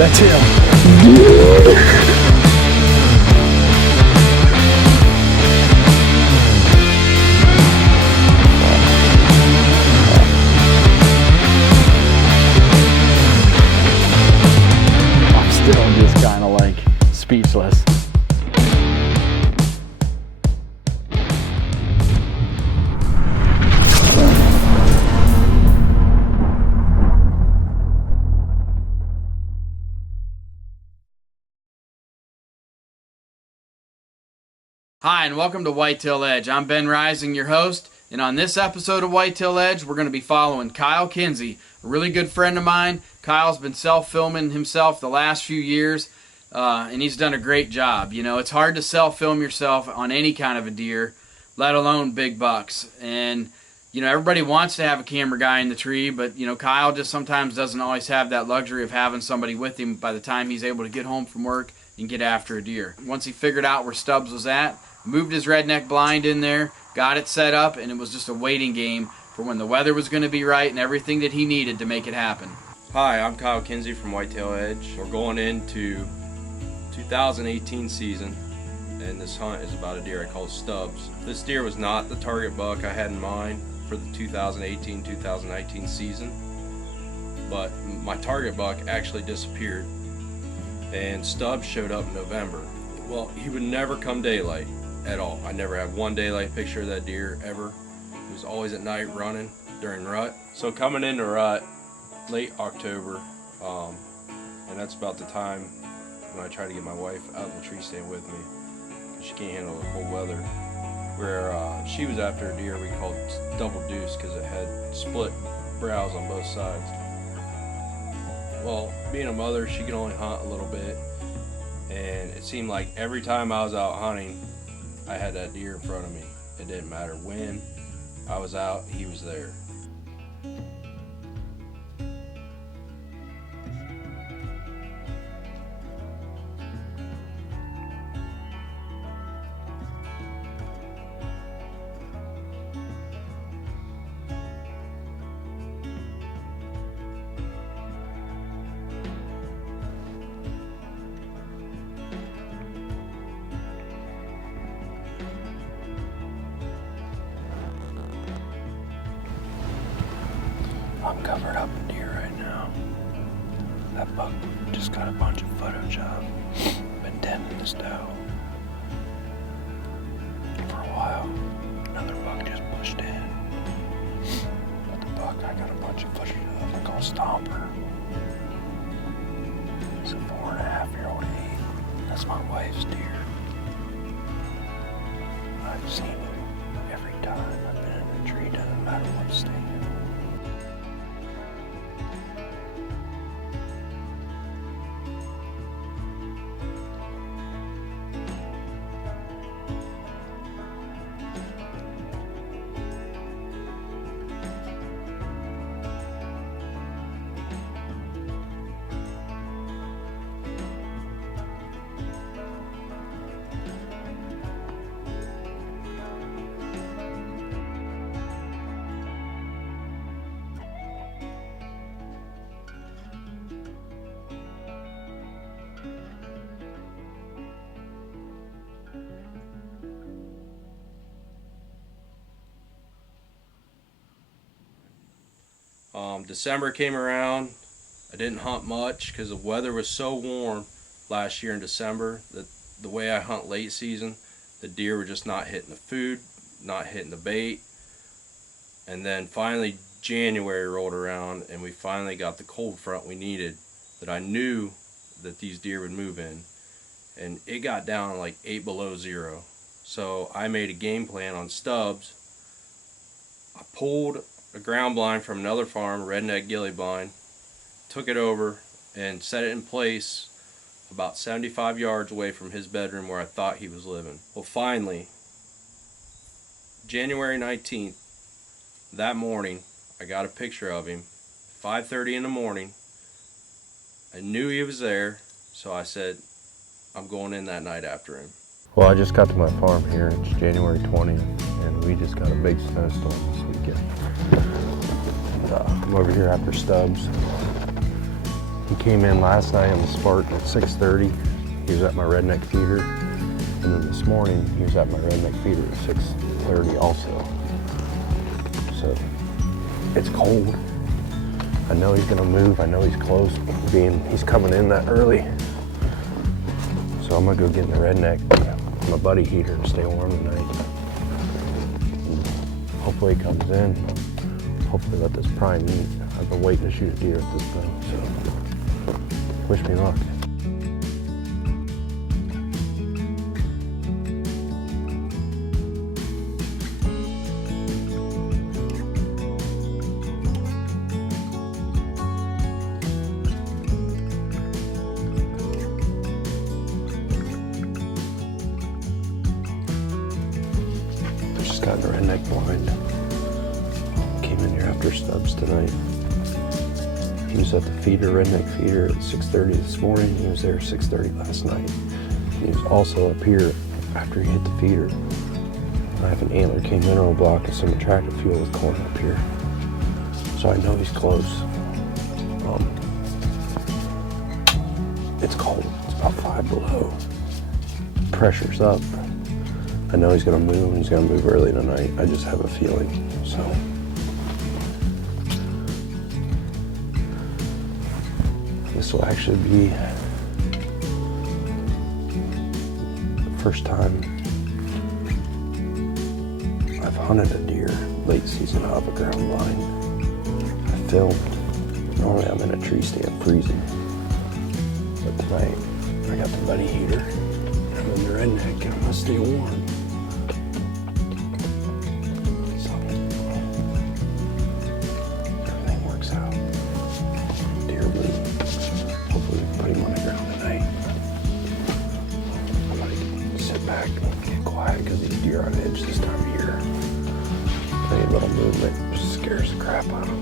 That's him. I'm still just kind of like speechless. Hi, and welcome to Whitetail Edge. I'm Ben Rising, your host, and on this episode of Whitetail Edge, we're going to be following Kyle Kinsey, a really good friend of mine. Kyle's been self-filming himself the last few years, and he's done a great job. You know, it's hard to self-film yourself on any kind of a deer, let alone big bucks. And, you know, everybody wants to have a camera guy in the tree, but, you know, Kyle just sometimes doesn't always have that luxury of having somebody with him by the time he's able to get home from work and get after a deer. Once he figured out where Stubbs was at, moved his redneck blind in there, got it set up, and it was just a waiting game for when the weather was going to be right and everything that he needed to make it happen. Hi, I'm Kyle Kinsey from Whitetail Edge. We're going into 2018 season, and this hunt is about a deer I call Stubbs. This deer was not the target buck I had in mind for the 2018-2019 season, but my target buck actually disappeared, and Stubbs showed up in November. Well, he would never come daylight at all. I never had one daylight picture of that deer ever. He was always at night running during rut. So coming into rut, late October, and that's about the time when I try to get my wife out in the tree stand with me because she can't handle the cold weather, where she was after a deer we called double deuce because it had split brows on both sides. Well, being a mother, she can only hunt a little bit, and it seemed like every time I was out hunting, I had that deer in front of me. It didn't matter when I was out, he was there. I'm covered up in deer right now. That buck just got a bunch of footage of. Been tending this doe for a while. Another buck just pushed in. But the buck I got a bunch of footage of, I call Stomper. He's a 4.5-year-old eight. That's my wife's deer. I've seen him every time I've been in the tree, doesn't matter what state. December came around. I didn't hunt much because the weather was so warm last year in December that the way I hunt late season, the deer were just not hitting the food, not hitting the bait. And then finally January rolled around and we finally got the cold front we needed that I knew that these deer would move in. And it got down like 8 below zero. So I made a game plan on Stubbs. I pulled a ground blind from another farm, a redneck ghillie blind, took it over and set it in place about 75 yards away from his bedroom where I thought he was living. Well, finally, January 19th, that morning, I got a picture of him, 5:30 in the morning. I knew he was there, so I said, I'm going in that night after him. Well, I just got to my farm here. It's January 20th, and we just got a big snowstorm this weekend. And, I'm over here after Stubbs. He came in last night on the Spartan at 6:30. He was at my redneck feeder. And then this morning, he was at my redneck feeder at 6:30 also. So, it's cold. I know he's gonna move. I know he's close, being he's coming in that early. So I'm gonna go get in the redneck, my buddy heater, and stay warm tonight. Hopefully he comes in. Hopefully let this prime meat. I've been waiting to shoot a deer at this bow, so wish me luck. Just got in the redneck blind. Came in here after Stubbs tonight. He was at the feeder, redneck feeder at 6:30 this morning. He was there at 6:30 last night. He was also up here after he hit the feeder. I have an antler cane mineral block and some attractive fuel with corn up here. So I know he's close. It's cold. It's about 5 below. Pressure's up. I know he's gonna move, and he's gonna move early tonight. I just have a feeling, so. This will actually be the first time I've hunted a deer late season out of a ground blind. I filmed. Normally I'm in a tree stand freezing, but tonight I got the buddy heater. I'm in the redneck and I'm gonna stay warm. So, everything works out. Deer move. Hopefully we can put him on the ground tonight. I'm gonna sit back and get quiet because these deer on edge this time of year. Any little movement just scares the crap out of them.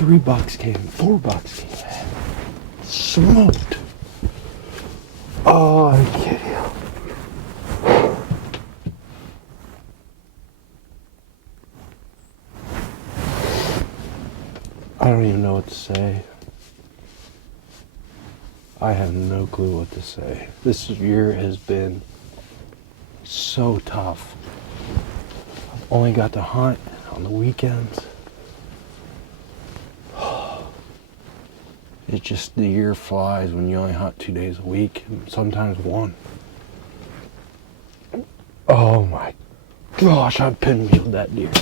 3 bucks came, 4 bucks came in. Smoked. Oh, I kid you. I don't even know what to say. I have no clue what to say. This year has been so tough. I've only got to hunt on the weekends. It's just, the year flies when you only hunt 2 days a week, and sometimes 1. Oh my gosh, I pinwheeled that deer.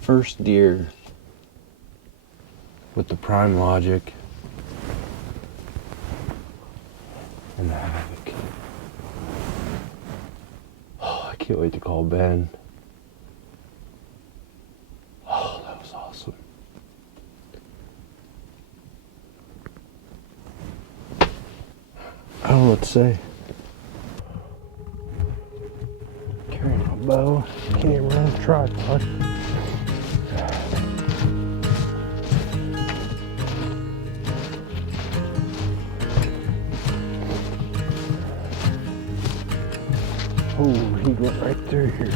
First deer with the prime logic and the havoc. Oh, I can't wait to call Ben. Oh, that was awesome. I don't know what to say. Carrying my bow, camera, and tripod. Oh, he went right through here.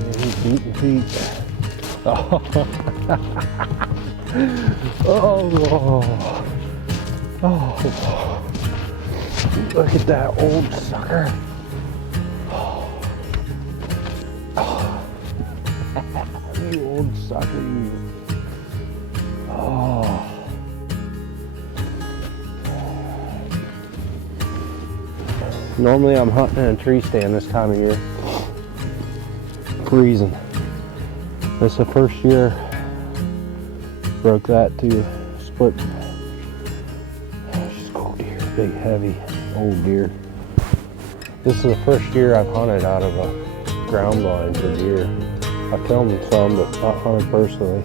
Yeah, he's beating feet. Oh. Oh. Look at that old sucker. You old sucker, you. Oh. Normally I'm hunting in a tree stand this time of year. Freezing. This is the first year. Broke that to split. Just cool deer, big, heavy, old deer. This is the first year I've hunted out of a ground blind for deer. I filmed some, but not hunted personally.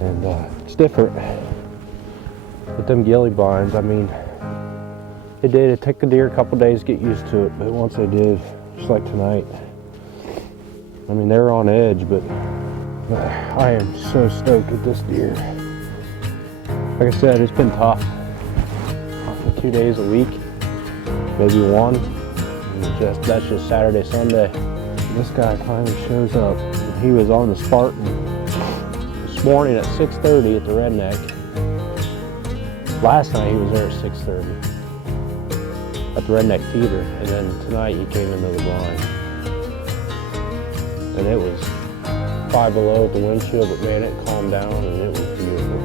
And it's different. With them ghillie blinds, I mean, it took the deer a couple days to get used to it, but once they did, just like tonight, I mean, they're on edge, but I am so stoked at this deer. Like I said, it's been tough. 2 days a week, maybe 1. And that's just Saturday, Sunday. This guy finally shows up. He was on the Spartan this morning at 6:30 at the Redneck. Last night he was there at 6:30 at the Redneck Feeder, and then tonight he came into the blind. And it was 5 below at the windshield, but man, it calmed down and it was beautiful.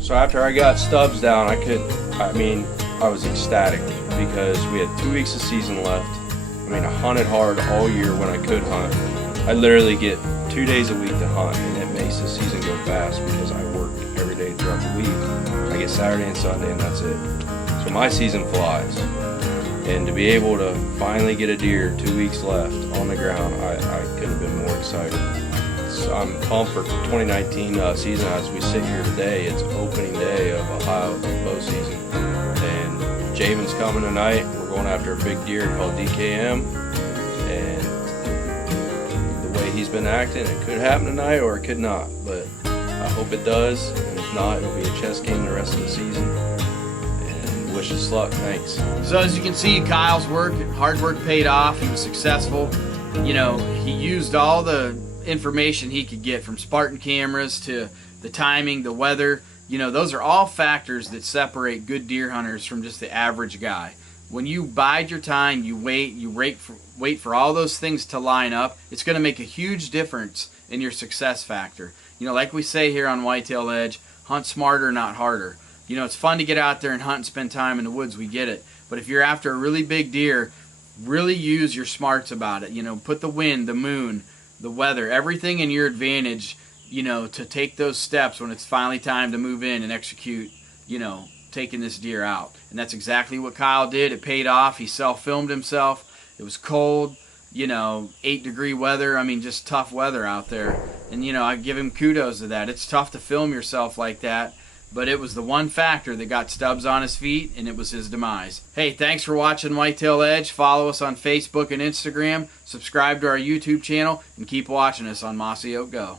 So after I got Stubbs down, I was ecstatic because we had 2 weeks of season left. I mean, I hunted hard all year when I could hunt. I literally get 2 days a week to hunt, and it makes the season go fast because I work every day throughout the week. I get Saturday and Sunday, and that's it. So my season flies. And to be able to finally get a deer 2 weeks left on the ground, I couldn't have been more excited. So I'm pumped for 2019 season. As we sit here today, it's opening day of Ohio bow season. And Javen's coming tonight. We're going after a big deer called DKM. And the way he's been acting, it could happen tonight or it could not. But I hope it does. And if not, it'll be a chess game the rest of the season. And wish us luck. Thanks. So as you can see, Kyle's hard work paid off. He was successful. You know, he used all the information he could get, from Spartan cameras to the timing, the weather. You know, those are all factors that separate good deer hunters from just the average guy. When you bide your time, you wait for all those things to line up, it's going to make a huge difference in your success factor. You know, like we say here on Whitetail Edge, hunt smarter, not harder. You know, it's fun to get out there and hunt and spend time in the woods, we get it. But if you're after a really big deer, really use your smarts about it. You know, put the wind, the moon, the weather, everything in your advantage, you know, to take those steps when it's finally time to move in and execute, you know, taking this deer out. And that's exactly what Kyle did. It paid off. He self-filmed himself. It was cold. 8-degree weather. I mean, just tough weather out there. And, I give him kudos to that. It's tough to film yourself like that, but it was the one factor that got Stubbs on his feet, and it was his demise. Hey, thanks for watching Whitetail Edge. Follow us on Facebook and Instagram. Subscribe to our YouTube channel, and keep watching us on Mossy Oak Go.